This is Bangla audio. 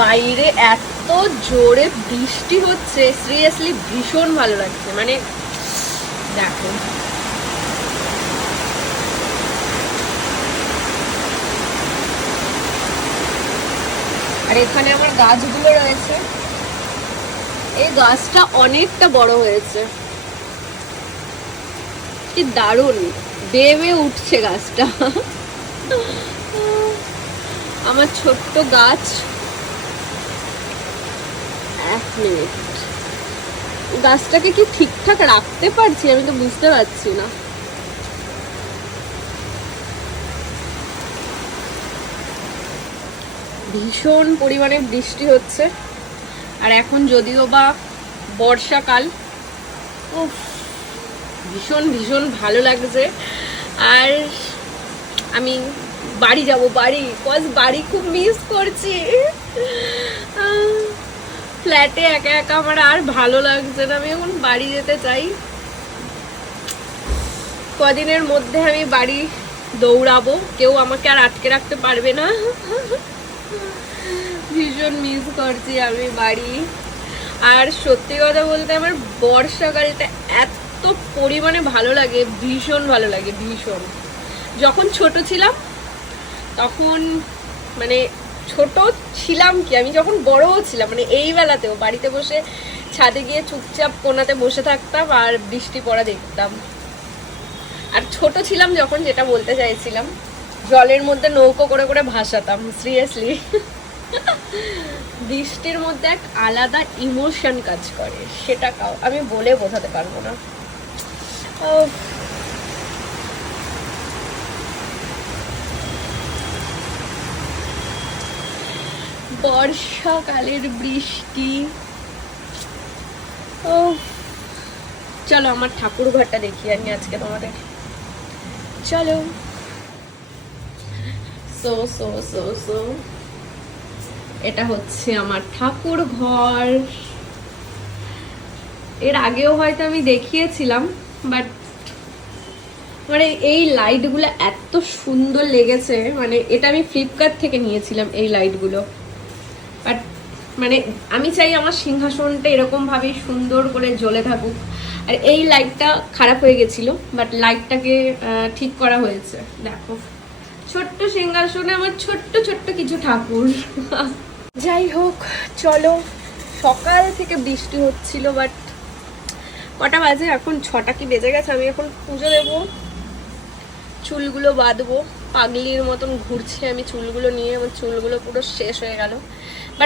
বাইরে এত জোরে বৃষ্টি হচ্ছে, সিরিয়াসলি ভীষণ ভালো লাগছে। মানে দেখো, আর এখানে আমার গাছগুলো রয়েছে। এই গাছটা অনেকটা বড় হয়েছে, কি দারুণ বেয়ে বেয়ে উঠছে গাছটা। আমার ছোট্ট গাছ। এক মিনিট, গাছটাকে কি ঠিকঠাক রাখতে পারছি আমি তো বুঝতে পারছি না। ভীষণ পরিমাণে বৃষ্টি হচ্ছে, আর এখন যদিও বা বর্ষাকাল, উফ ভীষণ ভীষণ ভালো লাগছে। আর আমি বাড়ি যাব, বাড়ি খুব মিস করছি। ফ্ল্যাটে একা একা আমার আর ভালো লাগছে না, আমি এখন বাড়ি যেতে চাই। কদিনের মধ্যে আমি বাড়ি দৌড়াবো, কেউ আমাকে আর আটকে রাখতে পারবে না। ভীষণ মিস করছি আমি বাড়ি। আর সত্যি কথা বলতে আমার বর্ষাকালটা এত পরিমাণে ভালো লাগে, ভীষণ ভালো লাগে, ভীষণ। যখন ছোট ছিলাম তখন, মানে ছোট ছিলাম কি, আমি যখন বড়ও ছিলাম, মানে এই বেলাতেও বাড়িতে বসে ছাদে গিয়ে চুপচাপ কোনাতে বসে থাকতাম আর বৃষ্টি পড়া দেখতাম। আর ছোট ছিলাম যখন, যেটা বলতে চাইছিলাম, জলের মধ্যে নৌকো করে করে ভাসাতাম। সিরিয়াসলি বৃষ্টির মধ্যে এক আলাদা ইমোশন কাজ করে, সেটা আমি বলে বোঝাতে পারবো না। বর্ষাকালের বৃষ্টি। ও চলো আমার ঠাকুর ঘরটা দেখি আমি আজকে তোমাদের। চলো। সো সো সো সো এটা হচ্ছে আমার ঠাকুর ঘর। এর আগেও হয়তো আমি দেখিয়েছিলাম, বাট মানে এই লাইটগুলো এত সুন্দর লেগেছে। মানে এটা আমি ফ্লিপকার্ট থেকে নিয়েছিলাম এই লাইটগুলো। বাট মানে আমি চাই আমার সিংহাসনটা এরকম ভাবে সুন্দর করে জ্বলে থাকুক। আর এই লাইটটা খারাপ হয়ে গেছিল, বাট লাইটটাকে ঠিক করা হয়েছে। দেখো, ছোট্ট সিংহাসনে আমার ছোট্ট ছোট্ট কিছু ঠাকুর। যাই হোক, চলো। সকাল থেকে বৃষ্টি হচ্ছিল, বাট কটা বাজে এখন? 6টা কি বেজে গেছে। আমি এখন পুজো দেবো, চুলগুলো বাঁধবো। পাগলির মতন ঘুরছি আমি চুলগুলো নিয়ে, আমার চুলগুলো পুরো শেষ হয়ে গেল।